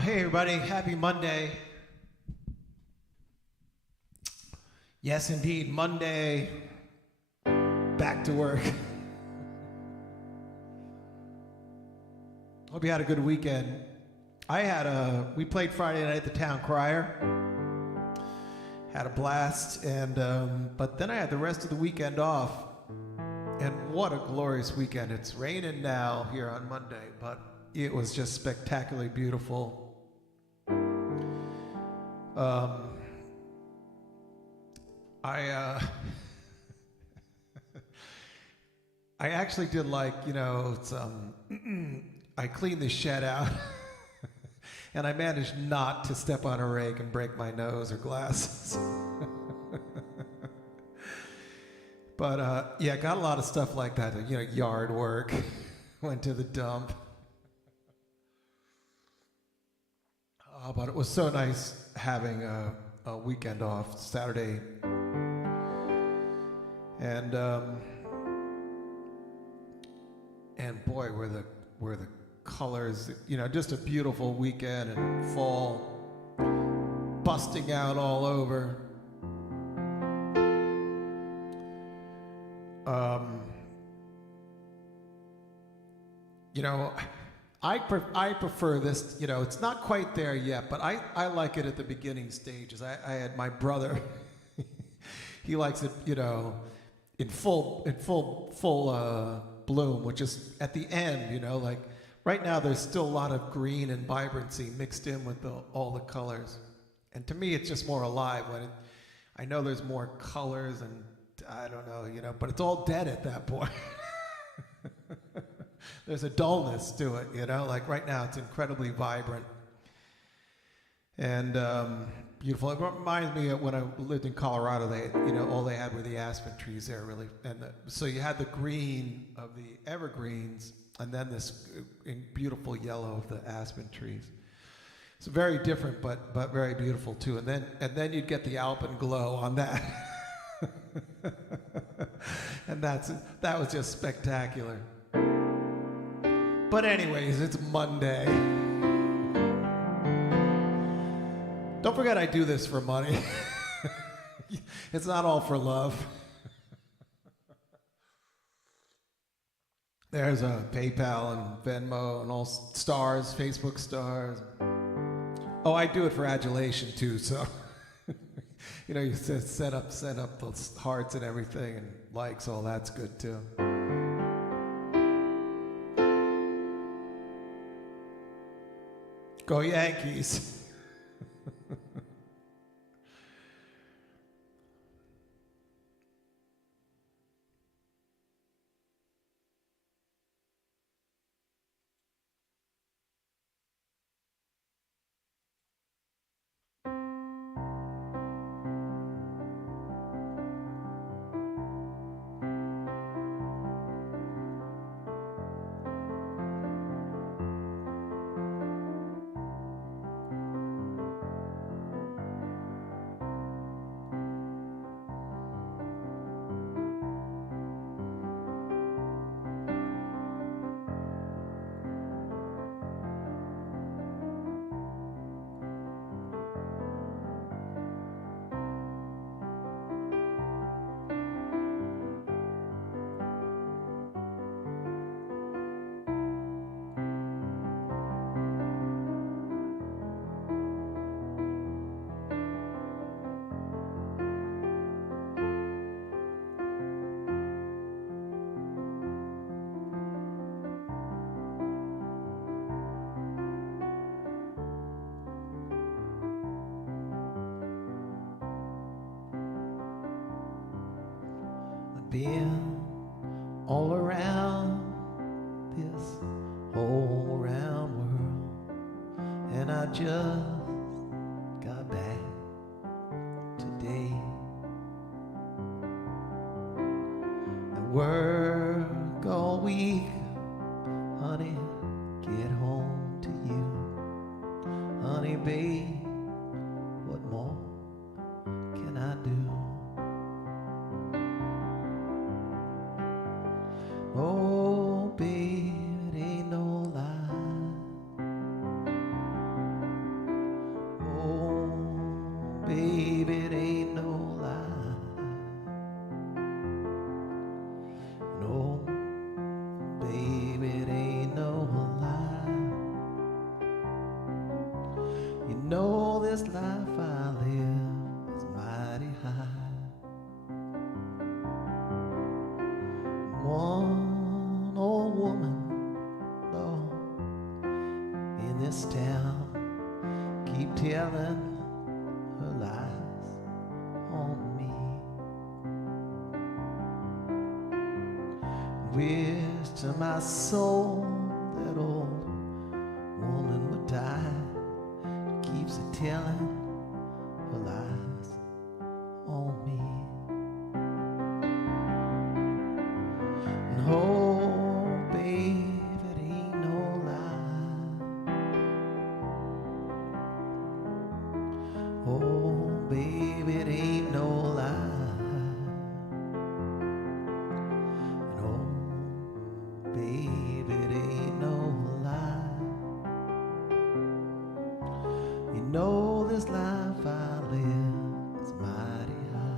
Hey everybody, happy Monday. Yes, indeed, Monday, back to work. Hope you had a good weekend. We played Friday night at the Town Crier. Had a blast, and but then I had the rest of the weekend off. And what a glorious weekend. It's raining now here on Monday, but it was just spectacularly beautiful. I actually did I cleaned the shed out and I managed not to step on a rake and break my nose or glasses. But yeah, got a lot of stuff like that, yard work, went to the dump. But it was so nice having a weekend off, Saturday. And boy, were the colors, just a beautiful weekend, and fall busting out all over. I prefer this, it's not quite there yet, but I like it at the beginning stages. I had my brother, he likes it, in full bloom, which is at the end, like right now there's still a lot of green and vibrancy mixed in with all the colors. And to me, it's just more alive I know there's more colors and I don't know, but it's all dead at that point. There's a dullness to it, like right now it's incredibly vibrant and beautiful. It reminds me of when I lived in Colorado. All they had were the aspen trees there, really, and so you had the green of the evergreens, and then this beautiful yellow of the aspen trees. It's very different, but very beautiful too. And then you'd get the alpenglow on that, and that was just spectacular. But anyways, it's Monday. Don't forget I do this for money. It's not all for love. There's a PayPal and Venmo and all stars, Facebook stars. Oh, I do it for adulation too, so you set up those hearts and everything and likes, all that's good too. Go Yankees. Been all around this whole round world, and I just got back today. I work all week, honey, get home to you. Honey, babe, what more can I do? Oh, babe, it ain't no lie. one old woman, though, in this town keep telling her lies on me. Wish to my soul that old woman would die. Keeps a telling her lies on me. And oh, babe, it ain't no lie. Oh, babe, it ain't no lie. And oh, babe, it ain't no lie. You know this life I live is mighty high.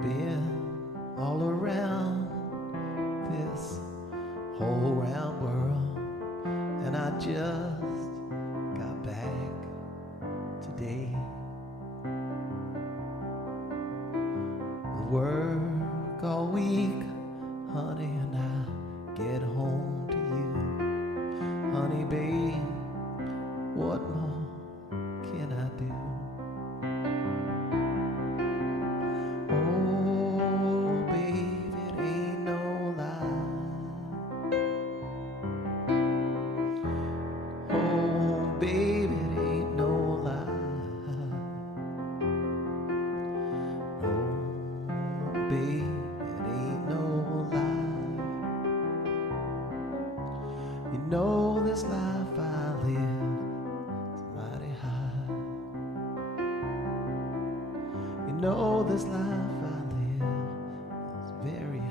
Been all around this whole round world, and I just got back today. Work all week, honey, and I get home to you. Honey, babe, what more can I do? Baby, it ain't no lie. Oh, baby, it ain't no lie. You know this life I live is mighty high. You know this life I live is very high.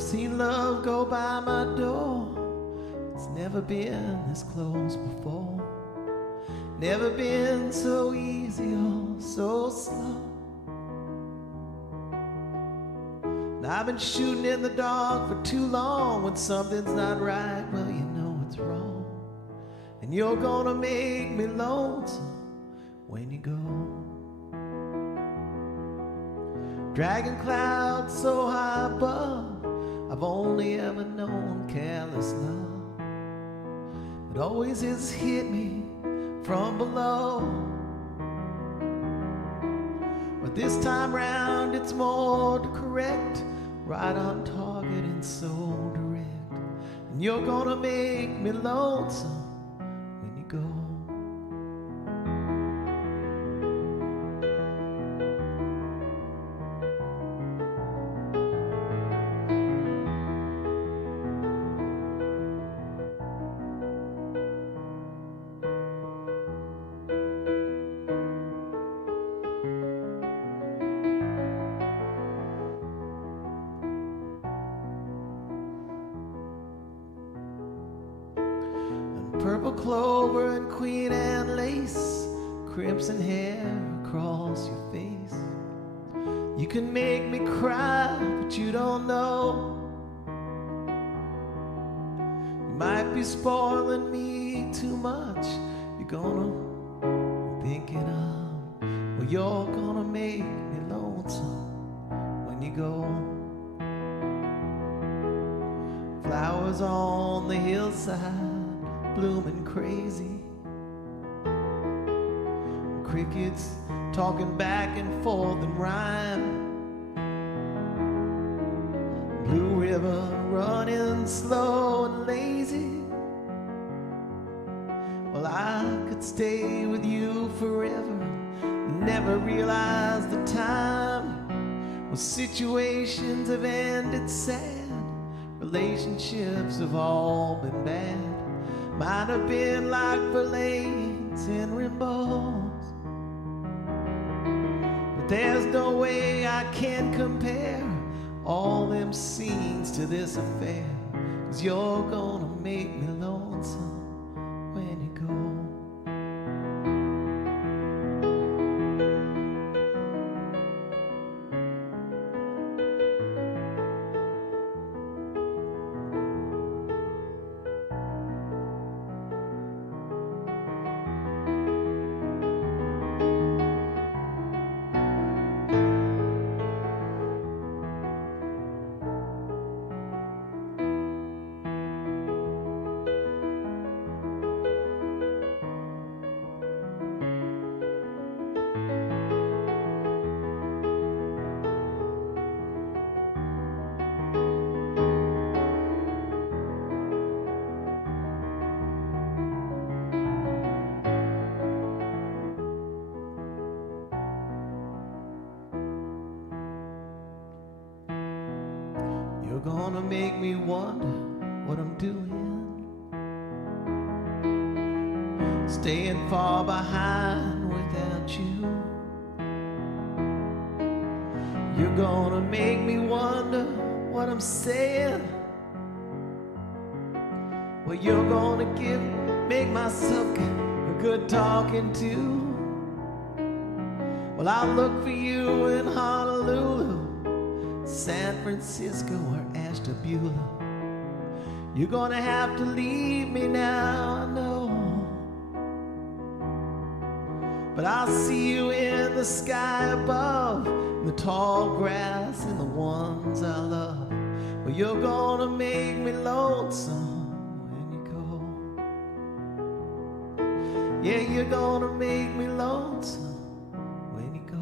I've seen love go by my door. It's never been this close before. Never been so easy or so slow. And I've been shooting in the dark for too long. When something's not right, well, you know it's wrong. And you're gonna make me lonesome when you go. Dragging clouds so high above, I've only ever known careless love. It always has hit me from below. But this time round it's more to correct, right on target and so direct. And you're gonna make me lonesome when you go. Purple clover and Queen Anne lace, crimson hair across your face. You can make me cry, but you don't know. You might be spoiling me too much. You're gonna be thinking of, well, you're gonna make me lonesome when you go. Flowers on the hillside blooming crazy, crickets talking back and forth in rhyme, blue river running slow and lazy. Well, I could stay with you forever, never realize the time. Well, situations have ended sad, relationships have all been bad. Might have been like Verlaine's in rainbows, but there's no way I can compare all them scenes to this affair. 'Cause you're gonna make me lonesome when you go. You're gonna make me wonder what I'm doing, staying far behind without you. You're gonna make me wonder what I'm saying. Well, you're gonna make myself a good talking to. Well, I'll look for you in Honolulu, San Francisco, or Ashtabula. You're gonna have to leave me now, I know, but I'll see you in the sky above, in the tall grass and the ones I love. Well, you're gonna make me lonesome when you go. Yeah, you're gonna make me lonesome when you go.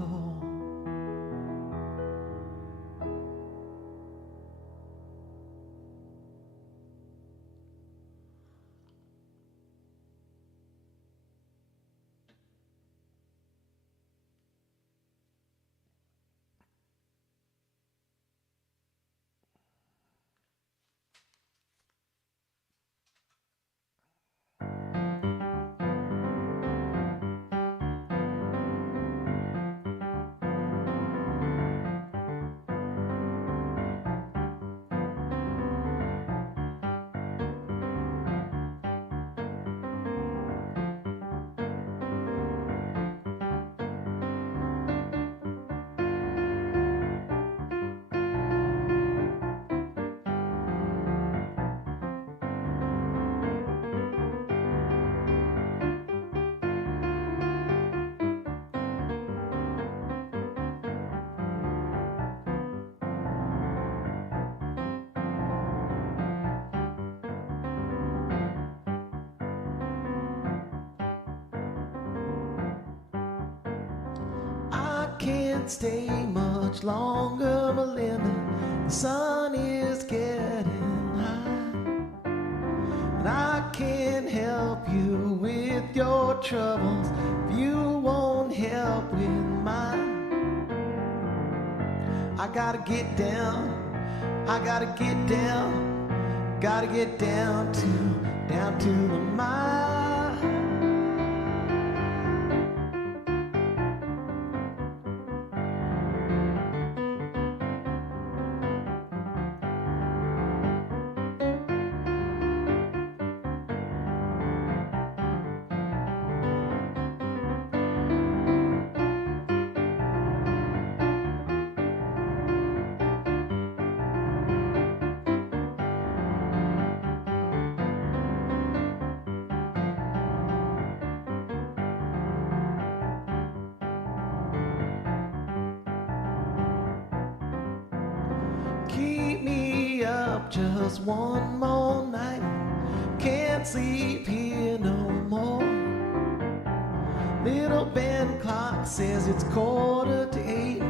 can't stay much longer, Melinda. The sun is getting high, and I can't help you with your troubles if you won't help with mine. I gotta get down, I gotta get down, gotta get down to the mine. Keep me up just one more night. Can't sleep here no more. Little band clock says it's 7:45.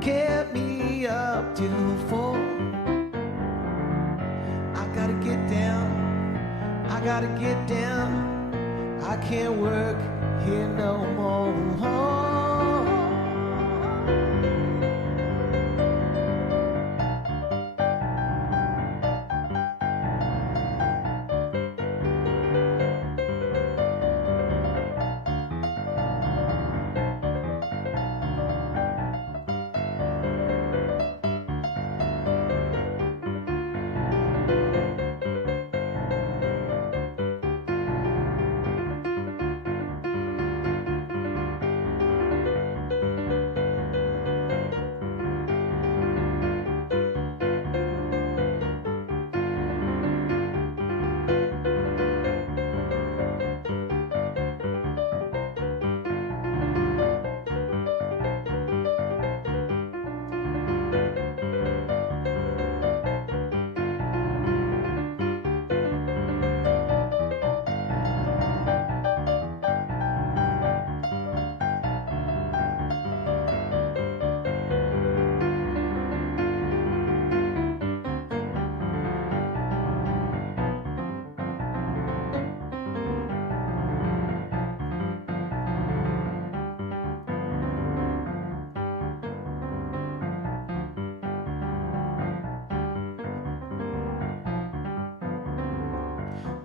Kept me up till 4. I gotta get down, I gotta get down. I can't work here no more.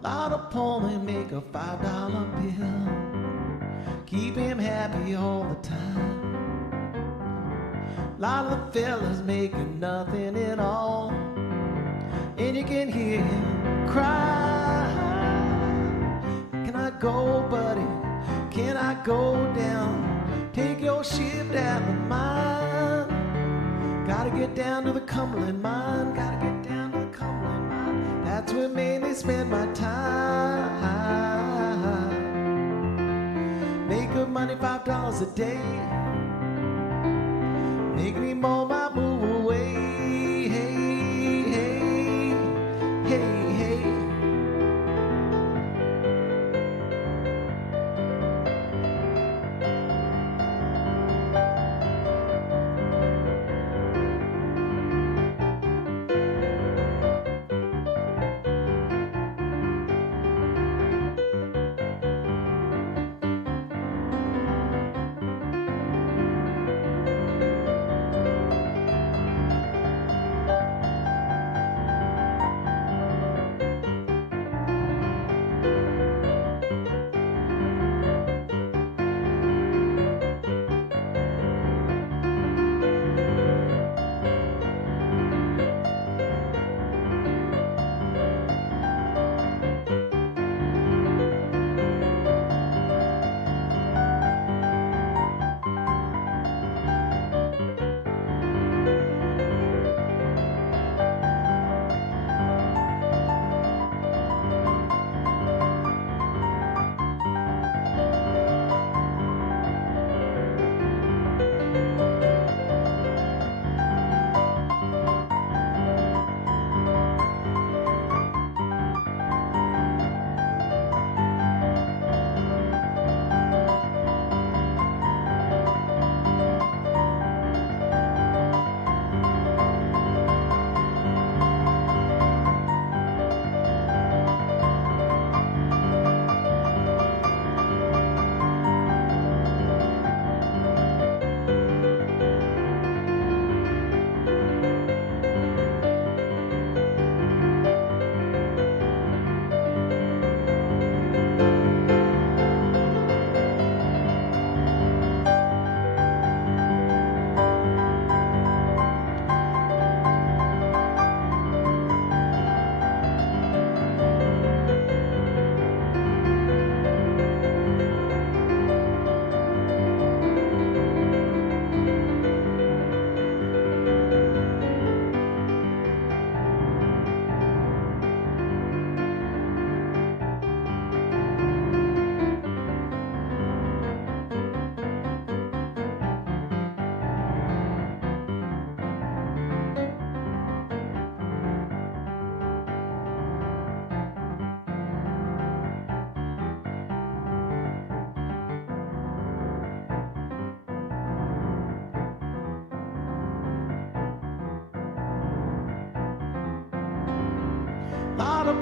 Lot of poor men make a $5 bill, keep him happy all the time. Lot of the fellas making nothing at all, and you can hear him cry. Can I go, buddy? Can I go down? Take your shift at the mine. Gotta get down to the Cumberland mine. Gotta get down to the Cumberland mine. That's where mainly spend my time. Make good money, $5 a day. Make me more, my move away. Hey, hey, hey, hey.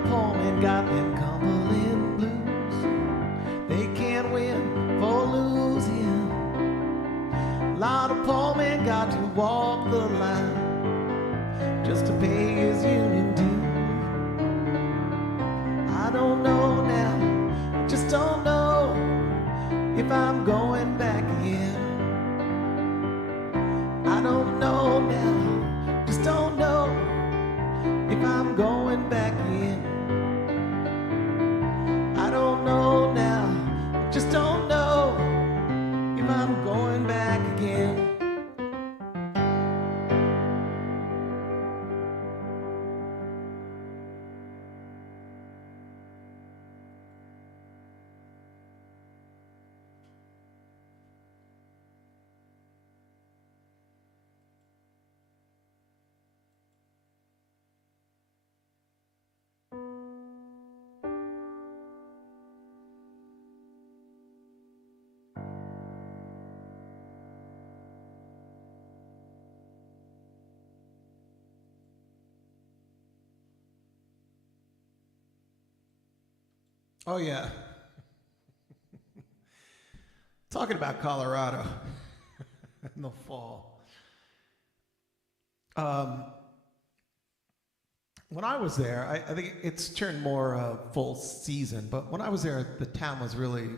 poor men got them Cumberland blues. They can't win for losing. A lot of poor men got to walk the line just to pay his union due. I don't know now, I just don't know if I'm going back again. I don't know now, just don't know if I'm going back in. I don't know now, I just don't know if I'm going back again. Oh, yeah. Talking about Colorado in the fall. When I was there, I think it's turned more full season, but when I was there, the town was really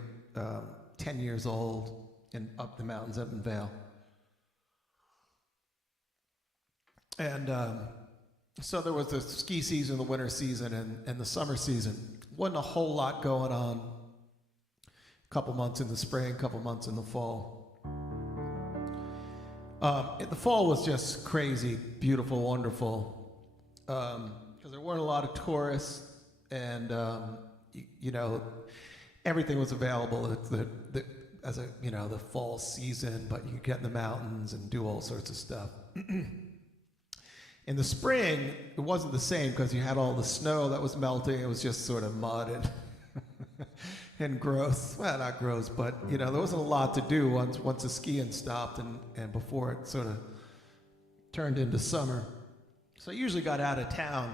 10 years old and up the mountains up in Vail. And so there was the ski season, the winter season, and the summer season. Wasn't a whole lot going on. A couple months in the spring, a couple months in the fall. The fall was just crazy, beautiful, wonderful, because there weren't a lot of tourists, and you know, everything was available at as a the fall season. But you could get in the mountains and do all sorts of stuff. In the spring, it wasn't the same because you had all the snow that was melting. It was just sort of mud and and gross. Well, not gross, but there wasn't a lot to do once the skiing stopped and before it sort of turned into summer. So I usually got out of town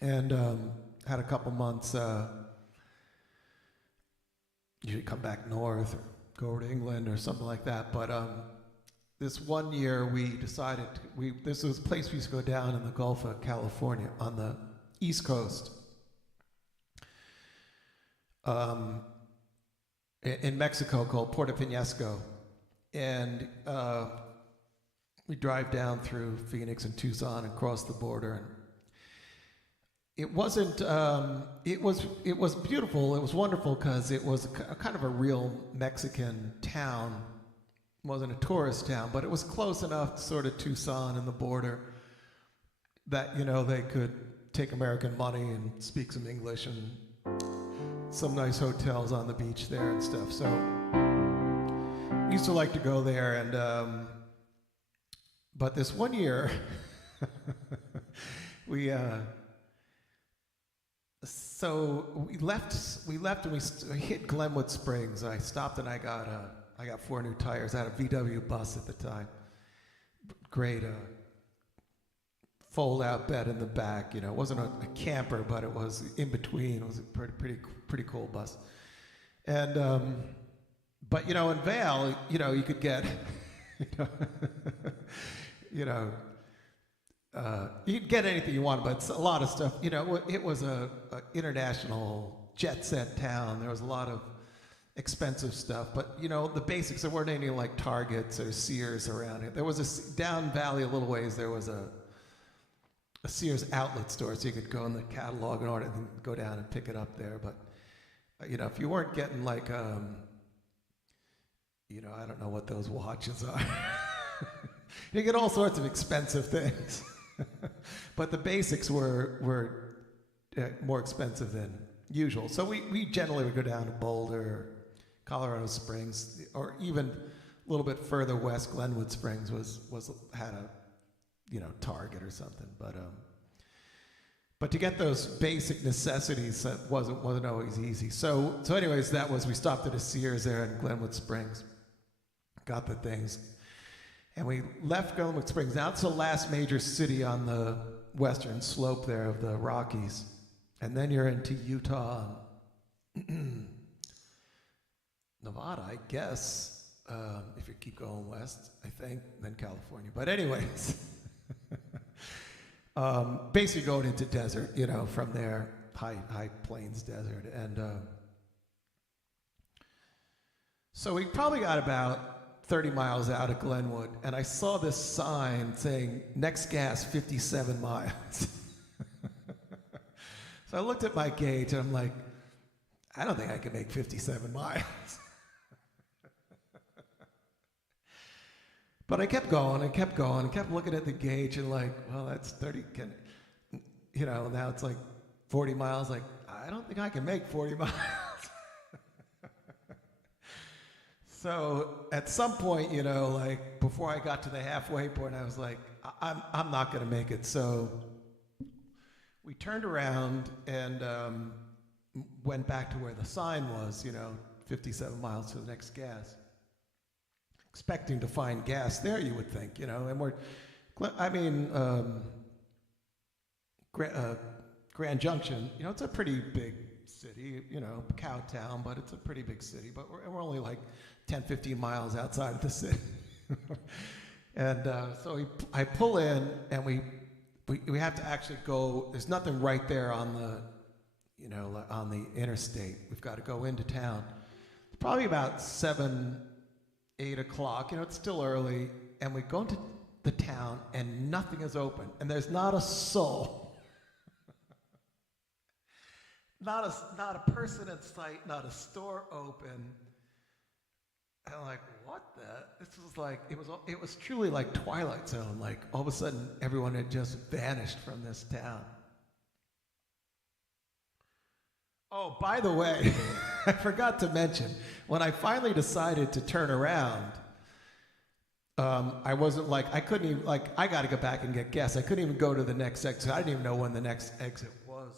and had a couple months. Usually come back north or go over to England or something like that. But this one year we decided this was a place we used to go down in the Gulf of California on the East Coast. In Mexico, called Puerto Penasco. And we drive down through Phoenix and Tucson and cross the border. And it wasn't, it was beautiful, it was wonderful because it was kind of a real Mexican town. It wasn't a tourist town, but it was close enough to sort of Tucson and the border that, they could take American money and speak some English, and some nice hotels on the beach there and stuff. So we used to like to go there, and but this one year we left and we hit Glenwood Springs. I stopped and I got 4 new tires. I had a VW bus at the time. Great fold-out bed in the back. It wasn't a camper, but it was in between. It was a pretty cool bus. And but in Vail, you could get, you'd get anything you wanted, but it's a lot of stuff. It was a international jet set town. There was a lot of expensive stuff, but the basics. There weren't any like Targets or Sears around it. There was down valley a little ways. There was a Sears outlet store, so you could go in the catalog and order it and go down and pick it up there. But if you weren't getting like I don't know what those watches are. You get all sorts of expensive things, but the basics were more expensive than usual. So we generally would go down to Boulder, Colorado Springs, or even a little bit further west. Glenwood Springs had a Target or something. But to get those basic necessities, that wasn't always easy. So anyways, we stopped at a Sears there in Glenwood Springs, got the things, and we left Glenwood Springs. Now it's the last major city on the western slope there of the Rockies. and then you're into Utah, Nevada, I guess, if you keep going west, I think, then California. But anyways, basically going into desert, from there, high plains desert. And so we probably got about 30 miles out of Glenwood, and I saw this sign saying, next gas, 57 miles. So I looked at my gauge, and I'm like, I don't think I can make 57 miles. But I kept going and kept going and kept looking at the gauge and like, well, that's 30, now it's like 40 miles. Like, I don't think I can make 40 miles. So at some point, like before I got to the halfway point, I was like, I'm not going to make it. So we turned around and went back to where the sign was, 57 miles to the next gas. Expecting to find gas there, you would think, and Grand Junction, it's a pretty big city, cow town, but it's a pretty big city, but we're only like 10, 15 miles outside of the city. And so I pull in, and we have to actually go, there's nothing right there on on the interstate. We've got to go into town. Probably about 8 o'clock, it's still early, and we go into the town, and nothing is open, and there's not a soul. Not a person in sight, not a store open. And I'm like, what the? This was like, it was truly like Twilight Zone. Like, all of a sudden, everyone had just vanished from this town. Oh, by the way, I forgot to mention, when I finally decided to turn around, I wasn't like, I couldn't even, like, I got to go back and get gas. I couldn't even go to the next exit. I didn't even know when the next exit was.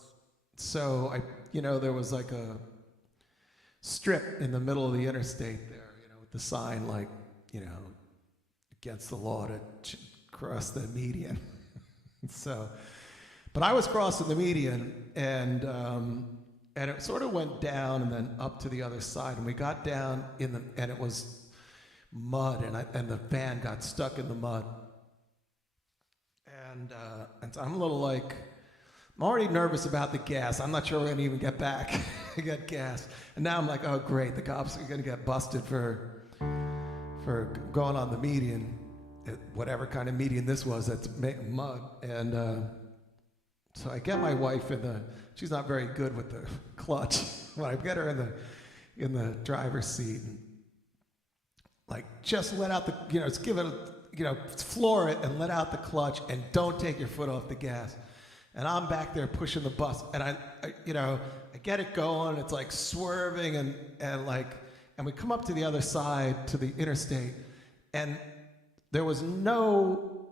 So there was like a strip in the middle of the interstate there, with the sign like, against the law to cross the median. So, but I was crossing the median, and it sort of went down and then up to the other side, and we got down and it was mud, and the van got stuck in the mud, and so I'm a little like, I'm already nervous about the gas. I'm not sure we're gonna even get back to get gas, and now I'm like, oh great, the cops are gonna get busted for going on the median, whatever kind of median this was. That's mud, and so I get my wife she's not very good with the clutch. When I get her in the driver's seat, and like, just let out the, just give it, floor it and let out the clutch, and don't take your foot off the gas. And I'm back there pushing the bus, and I get it going. It's like swerving, and we come up to the other side, to the interstate, and there was no,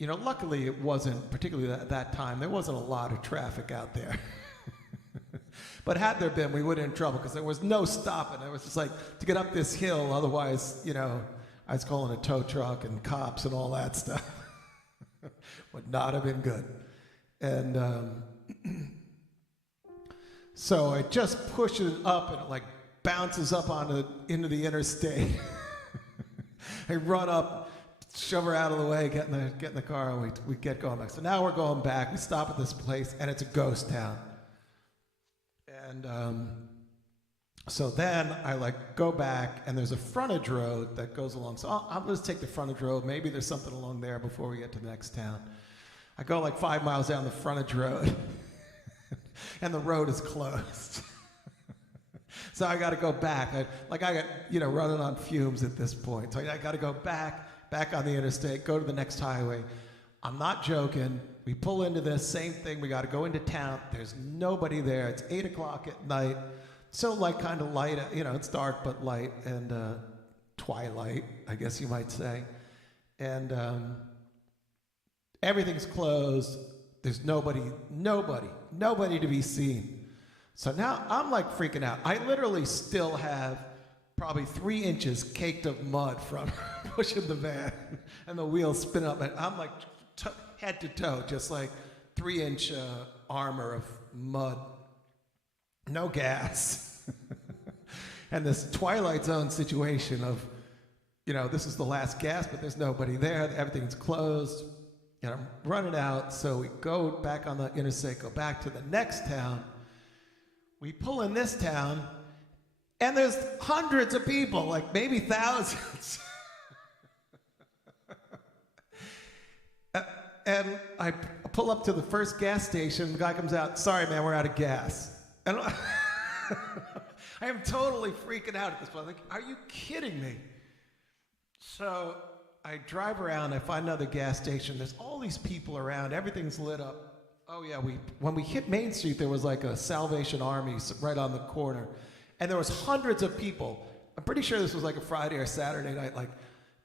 luckily it wasn't, particularly at that time, there wasn't a lot of traffic out there. But had there been, we would have been in trouble, because there was no stopping. It was just like, to get up this hill, otherwise, I was calling a tow truck and cops and all that stuff. Would not have been good. And so I just push it up, and it like bounces up into the interstate. I run up, shove her out of the way, get in the car, and we get going back. So now we're going back. We stop at this place, and it's a ghost town. And so then I like go back, and there's a frontage road that goes along. So I'll just take the frontage road. Maybe there's something along there before we get to the next town. I go like 5 miles down the frontage road, and the road is closed. So I got to go back. I got, running on fumes at this point. So I got to go back on the interstate, go to the next highway. I'm not joking. We pull into this same thing. We got to go into town. There's nobody there. It's 8 o'clock at night. So like kind of light, it's dark but light, and twilight, I guess you might say. And everything's closed. There's nobody to be seen. So now I'm like freaking out. I literally still have probably 3 inches caked of mud from pushing the van and the wheels spinning up. And I'm like head to toe, just like 3-inch armor of mud, no gas, and this Twilight Zone situation of, this is the last gas, but there's nobody there. Everything's closed, and I'm running out. So we go back on the interstate, go back to the next town. We pull in this town, and there's hundreds of people, like maybe thousands. And I pull up to the first gas station. The guy comes out, sorry, man, we're out of gas. And I am totally freaking out at this point. Like, are you kidding me? So I drive around. I find another gas station. There's all these people around. Everything's lit up. Oh, yeah, when we hit Main Street, there was like a Salvation Army right on the corner. And there was hundreds of people. I'm pretty sure this was like a Friday or Saturday night, like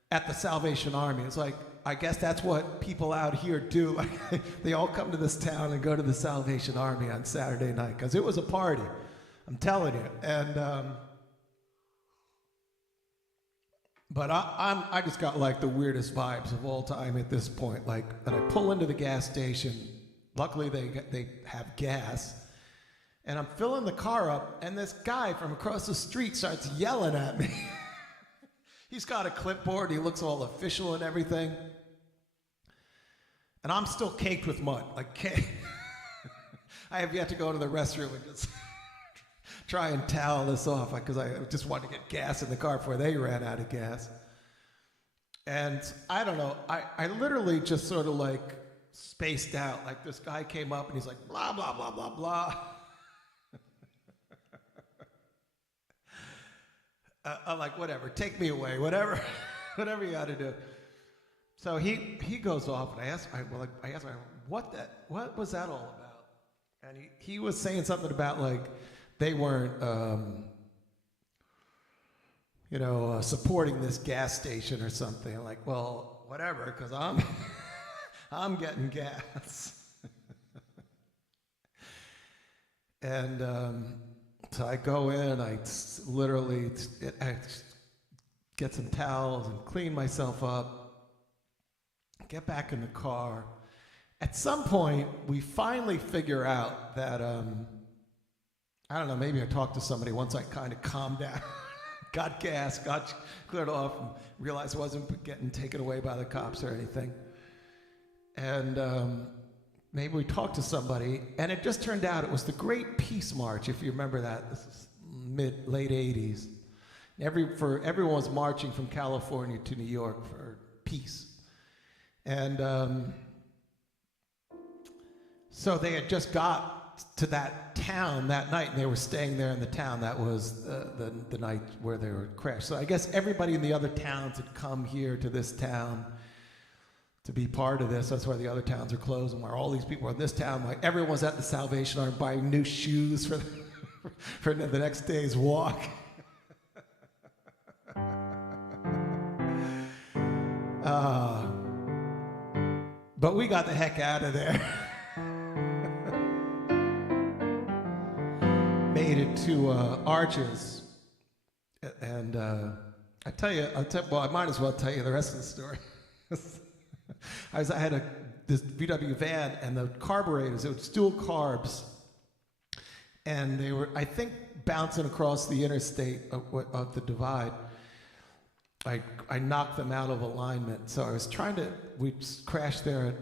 at the Salvation Army. It's like, I guess that's what people out here do. They all come to this town and go to the Salvation Army on Saturday night because it was a party. I'm telling you. And but I just got like the weirdest vibes of all time at this point. Like, and I pull into the gas station. Luckily, they have gas. And I'm filling the car up, and this guy from across the street starts yelling at me. He's got a clipboard. He looks all official and everything. And I'm still caked with mud. Like, I have yet to go to the restroom and just try and towel this off because I just wanted to get gas in the car before they ran out of gas. And I don't know. I literally just sort of like spaced out. Like, this guy came up and he's like, blah, blah, blah, blah, blah. I'm like, whatever, take me away, whatever you got to do. So he goes off, and I asked him, what was that all about? And he was saying something about like they weren't, supporting this gas station or something. I'm like, well, whatever, because I'm getting gas. And so I go in, I get some towels and clean myself up, get back in the car. At some point, we finally figure out that, I don't know, maybe I talked to somebody once I kind of calmed down, got gas, got cleared off, and realized I wasn't getting taken away by the cops or anything. And maybe we talked to somebody, and it just turned out it was the Great Peace March, if you remember that. This is late 80s. Everyone was marching from California to New York for peace. And so they had just got to that town that night, and they were staying there in the town. That was the night where they were crashed. So I guess everybody in the other towns had come here to this town to be part of this. That's why the other towns are closed, and where all these people are in this town. Like, everyone was at the Salvation Army buying new shoes for the next day's walk. But we got the heck out of there. Made it to Arches, and I might as well tell you the rest of the story. I had this VW van, and the carburetors, it was dual carbs, and they were, I think, bouncing across the interstate of the divide. I knocked them out of alignment, so we crashed there at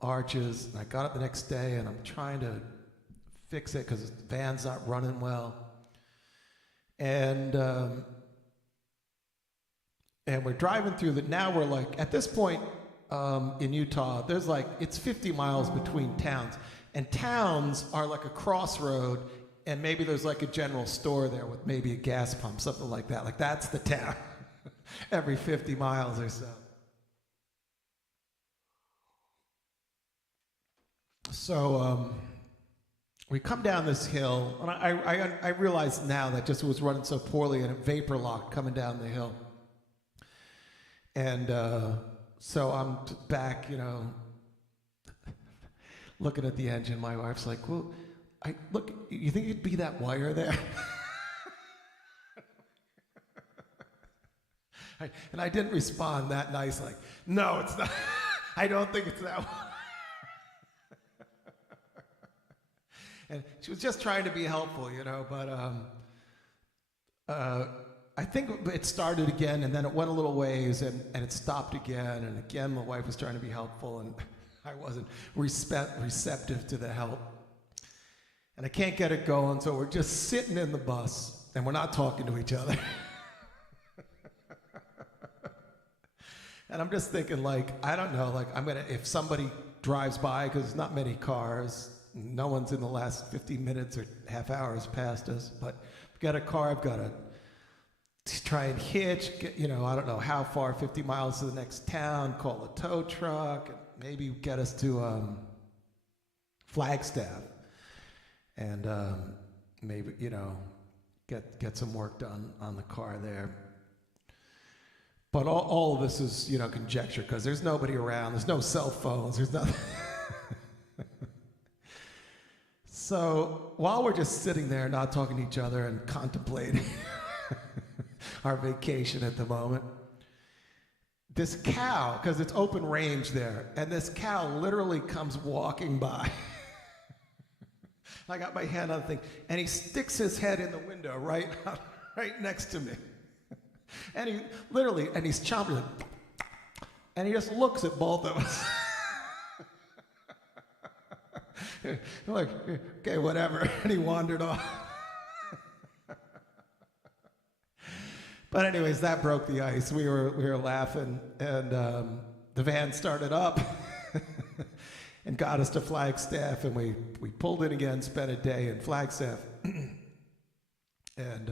Arches, and I got up the next day, and I'm trying to fix it because the van's not running well. And we're driving through now we're like, at this point, in Utah, there's like, it's 50 miles between towns, and towns are like a crossroad, and maybe there's like a general store there with maybe a gas pump, something like that. Like, that's the town every 50 miles or so. So we come down this hill, and I realize now that just was running so poorly, and it vapor locked coming down the hill. And so I'm back, looking at the engine. My wife's like, well, look, you think it'd be that wire there? And I didn't respond that nice, like, no, it's not. I don't think it's that wire. And she was just trying to be helpful, but uh, I think it started again, and then it went a little ways, and it stopped again, and again the wife was trying to be helpful, and I wasn't receptive to the help. And I can't get it going, so we're just sitting in the bus, and we're not talking to each other. And I'm just thinking, I don't know, if somebody drives by, because there's not many cars, no one's in the last 50 minutes or half hours past us, but I've got a car, I've got to try and hitch, I don't know how far, 50 miles to the next town, call a tow truck, and maybe get us to Flagstaff, and maybe, get some work done on the car there. But all of this is, conjecture, because there's nobody around, there's no cell phones, there's nothing. So while we're just sitting there not talking to each other and contemplating our vacation at the moment, this cow, because it's open range there, and this cow literally comes walking by. I got my hand on the thing, and he sticks his head in the window right next to me. And he literally, and he's chomping, and he just looks at both of us. I'm like, okay, whatever. And he wandered off. But anyways, that broke the ice. We were laughing, and the van started up and got us to Flagstaff, and we pulled in again, spent a day in Flagstaff, and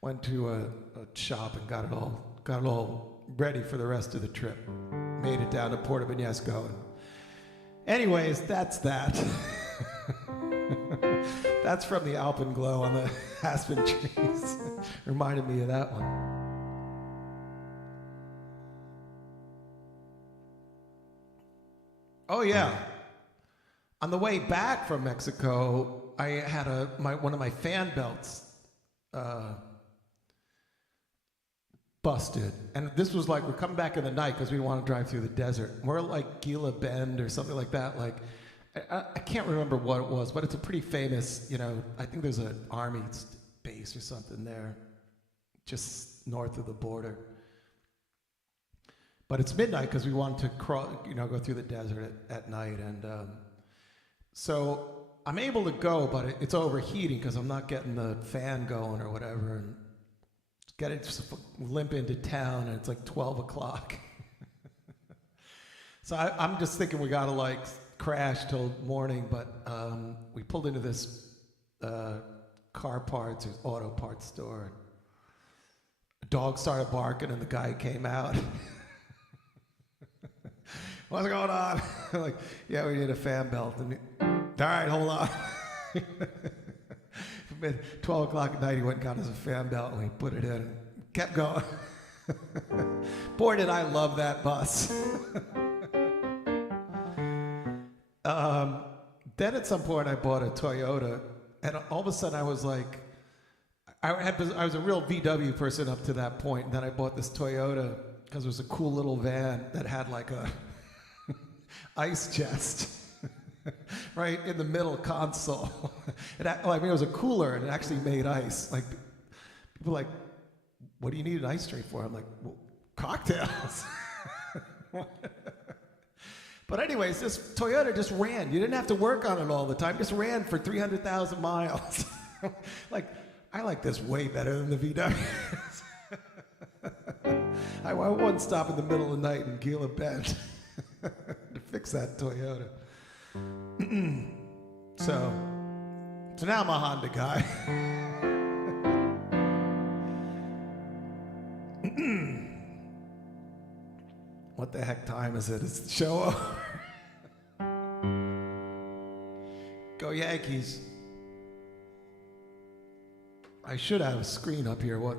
went to a shop and got it all ready for the rest of the trip. Made it down to Puerto Viñesco. Anyways, that's that. That's from the Alpenglow on the aspen trees. Reminded me of that one. Oh yeah. On the way back from Mexico, I had one of my fan belts busted. And this was we're coming back in the night because we want to drive through the desert. We're Gila Bend or something like that. I can't remember what it was, but it's a pretty famous, I think there's an army base or something there, just north of the border. But it's midnight because we wanted to go through the desert at night. And so I'm able to go, but it's overheating because I'm not getting the fan going or whatever. And just limp into town, and it's 12 o'clock. So I'm just thinking we got to crash till morning, but we pulled into this car parts or auto parts store. A dog started barking, and the guy came out. What's going on? I'm yeah, we need a fan belt. And all right, hold on. 12 o'clock at night, he went and got us a fan belt, and we put it in and kept going. Boy, did I love that bus. Then at some point, I bought a Toyota, and all of a sudden, I was I was a real VW person up to that point, and then I bought this Toyota because it was a cool little van that had a ice chest. Right in the middle console. It was a cooler, and it actually made ice. People were what do you need an ice drink for? I'm well, cocktails. But anyways, this Toyota just ran. You didn't have to work on it all the time. Just ran for 300,000 miles. I like this way better than the VW. I wouldn't stop in the middle of the night in Gila Bend to fix that Toyota. So now I'm a Honda guy. What the heck time is it? Is the show over? Go Yankees. I should have a screen up here. What?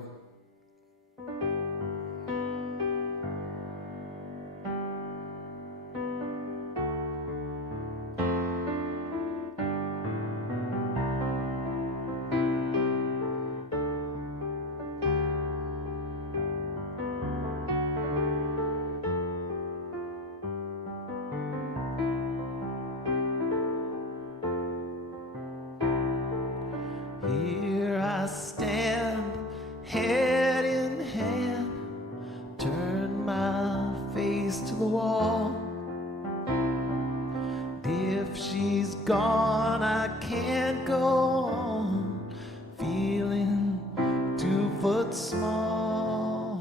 the wall. If she's gone, I can't go on feeling 2 foot small.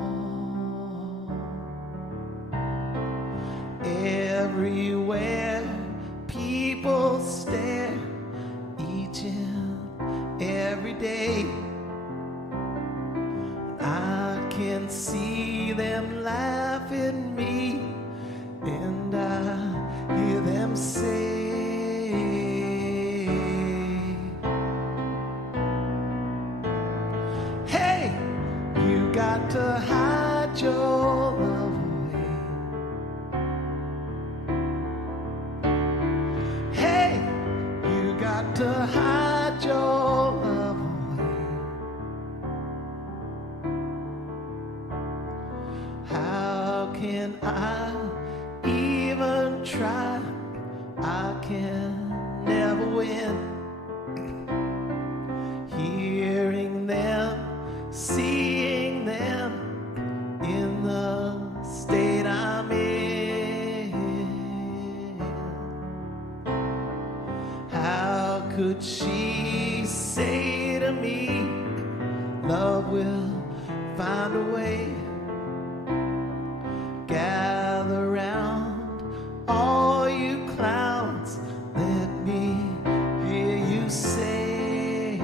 Everywhere people stare, each and every day. I can see them laugh at me, and I hear them say, hey, you got to hide your love away. Hey, you got to hide your love away. How can I even try? I can never win. Hearing them, seeing them in the state I'm in. How could she say to me, love will find a way? Gather round, all you clowns, let me hear you say,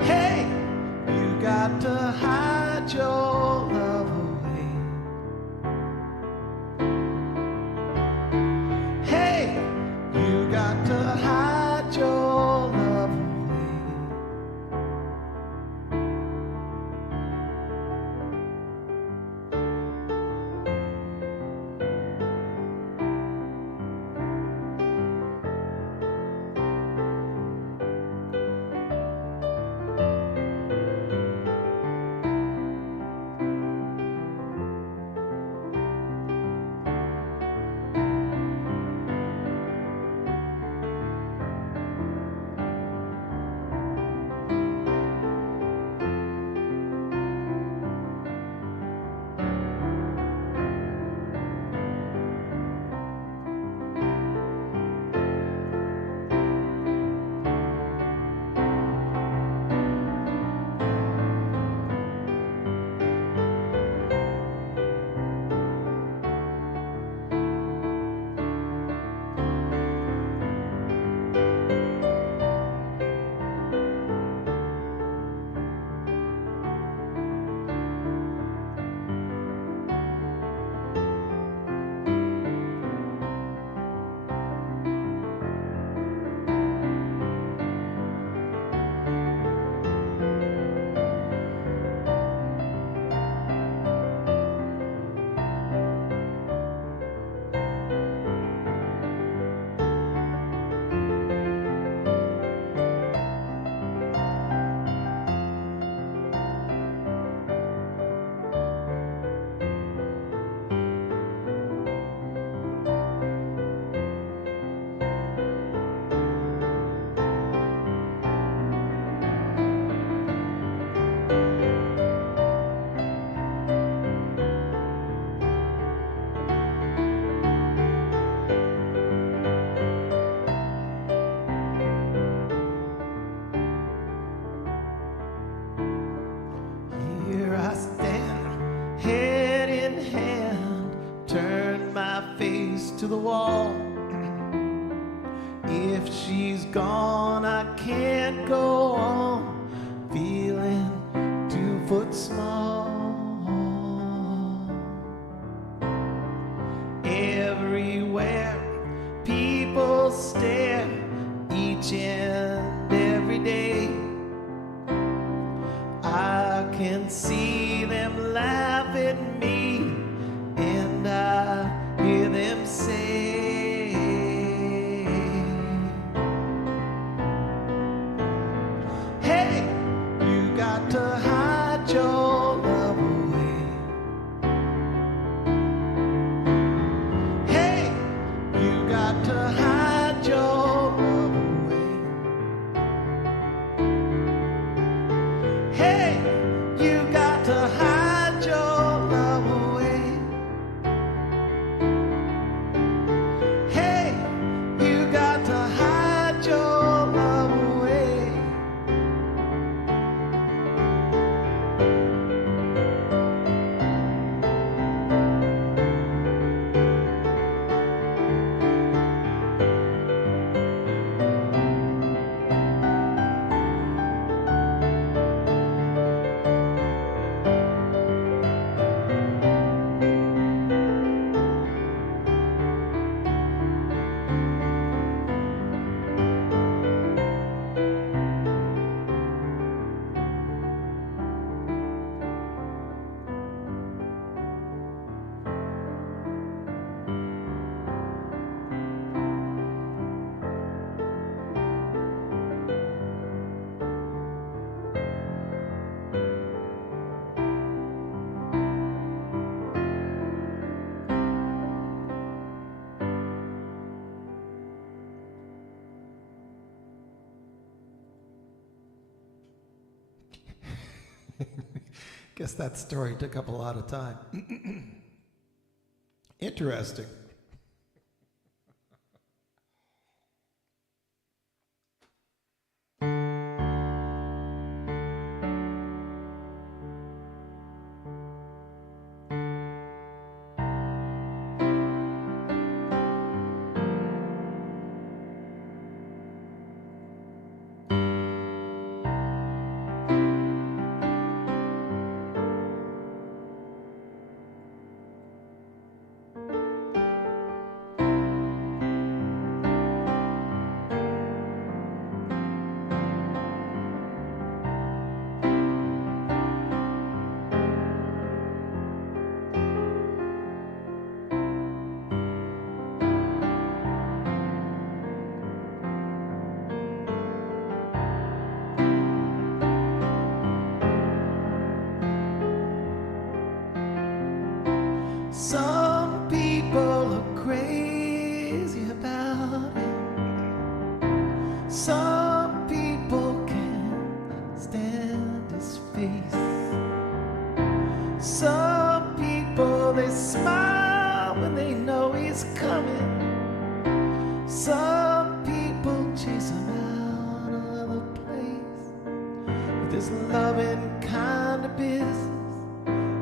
hey, you got to hide your love away. Hey, you got to hide your love away. To the wall. If she's gone, I can't go on feeling 2 foot small. Everywhere people stare, each and every day. I can see them laugh at me, and I hear them say, hey, you got to hide your love away. Hey, you got to hide your love away. Guess that story took up a lot of time. Interesting. Some people are crazy about it. Some people can't stand his face. Some people, they smile when they know he's coming. Some people chase him out of the place. With this loving kind of business,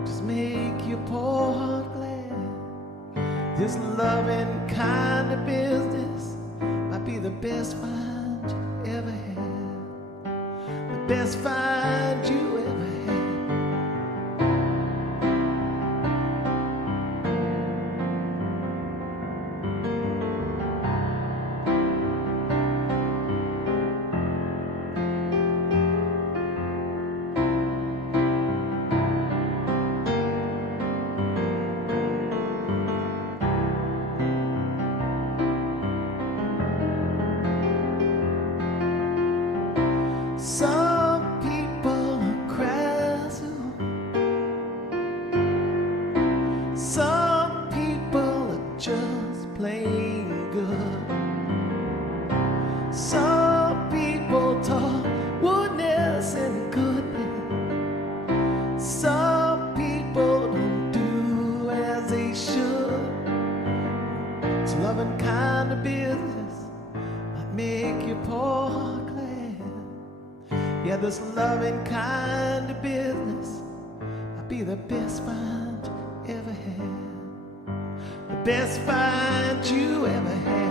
just make your poor heart glad. This loving kind of business might be the best find you ever had. The best find you ever had. Some people are crazy. Some people are just plain good. Some people talk goodness and goodness. Some people don't do as they should. It's loving kind of business might make you poor heart glad. Yeah, this loving kind of business might be the best find you ever had. The best find you ever had.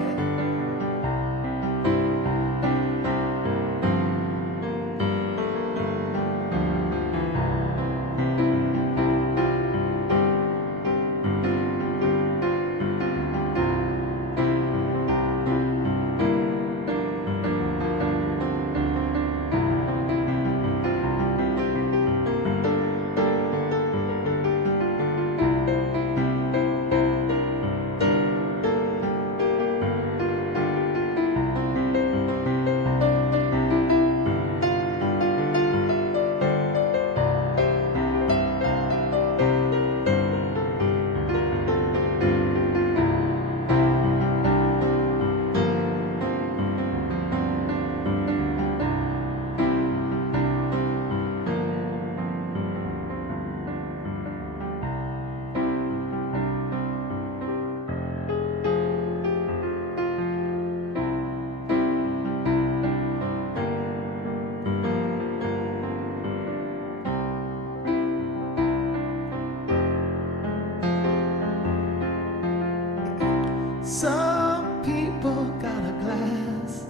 Some people got a glass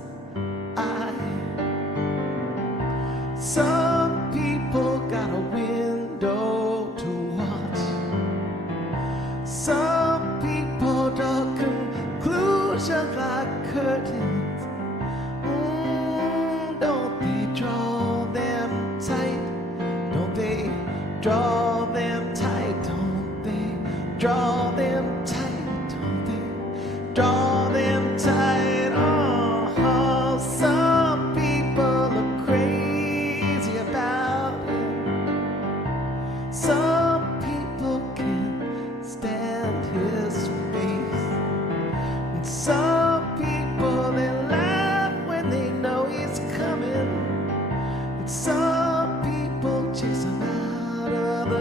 eye. Some people got a window to watch. Some people draw conclusions like curtains. Don't they draw them tight? Don't they draw them tight? Don't they draw them tight? Draw them tight. Oh, some people are crazy about it. Some people can't stand his face. And some people, they laugh when they know he's coming. And some people chase him out of the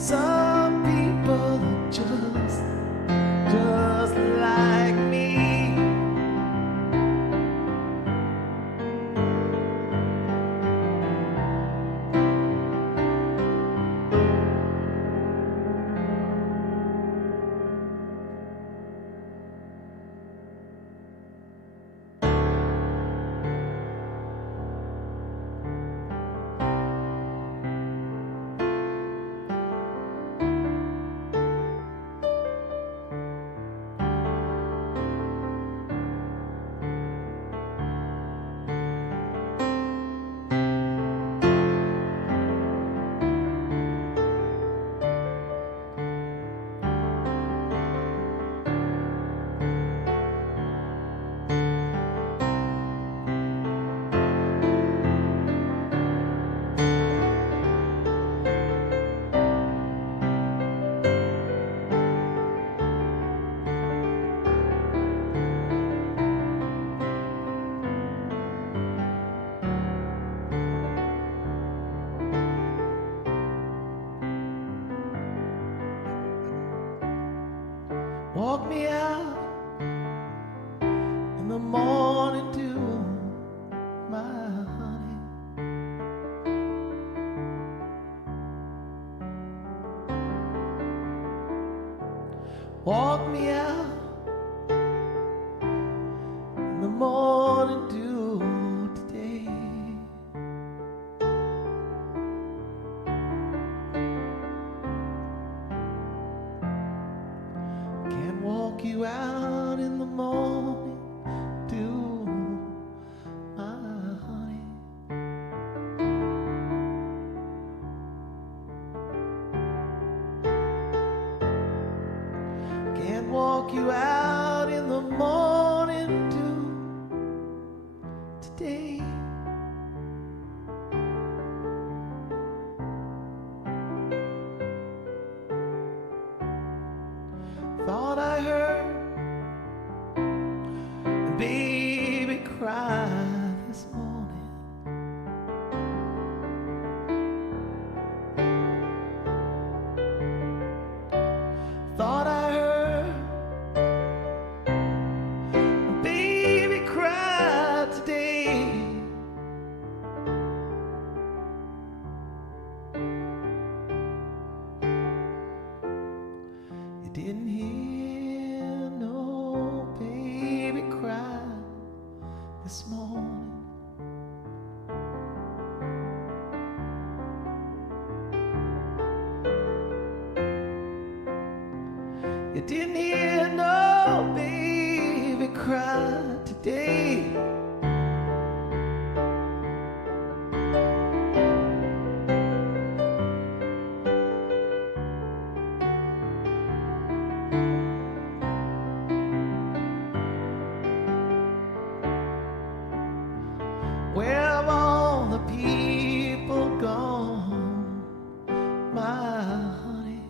Some people are just like me. Walk me out in the morning dew, my honey. Walk me out in the morning dew today. Can't walk you out in the morning dew, my honey. Can't walk you out in the morning dew today. Thought I heard a baby cry this morning. Thought I heard a baby cry today. You didn't hear no baby cry this morning. You didn't hear no baby cry today. Where have all the people gone, my honey?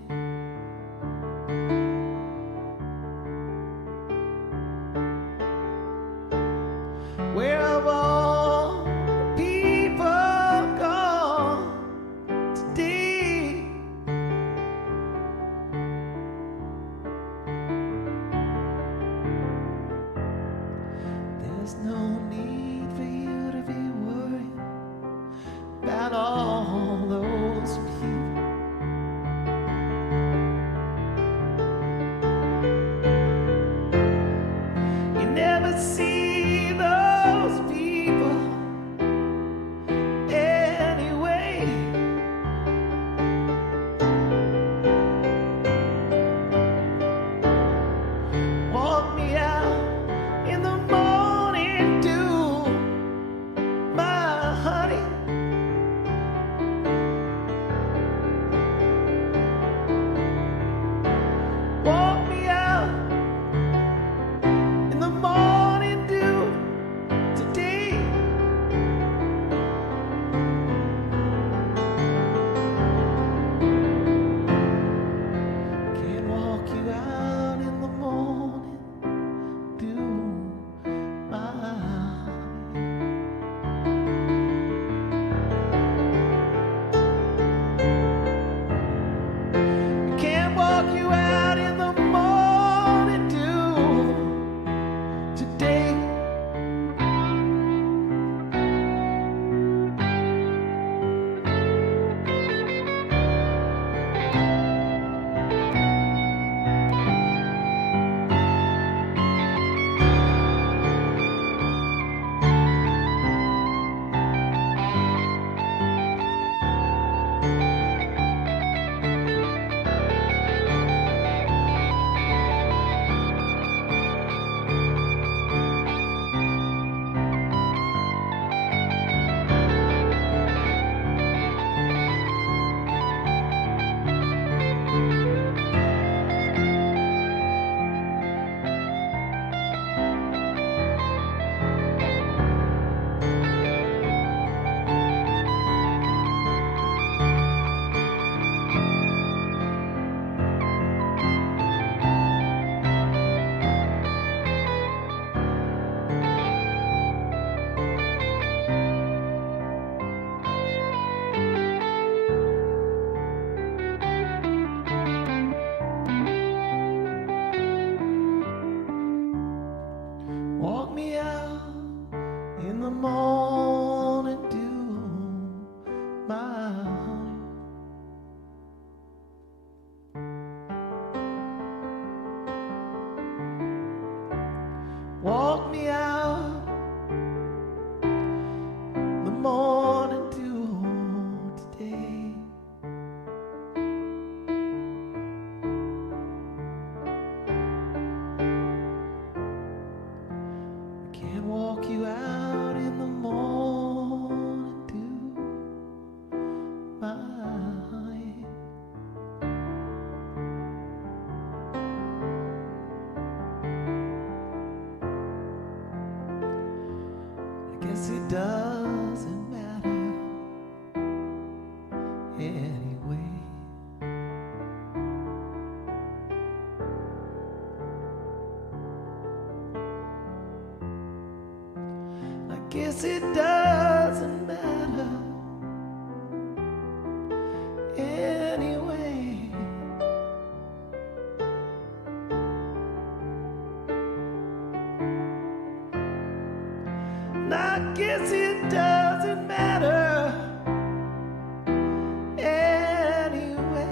me out the morning dew today. I can't walk you out in the morning dew, my. I guess it doesn't matter anyway. I guess it doesn't matter anyway. And I guess it doesn't matter anyway.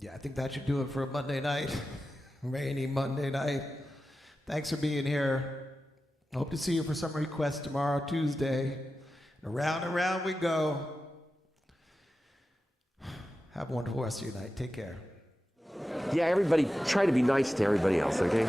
Yeah, I think that should do it for a Monday night. Rainy Monday night. Thanks for being here. Hope to see you for some requests tomorrow, Tuesday. Around and around we go. Have a wonderful rest of your night. Take care. Yeah, everybody, try to be nice to everybody else, okay?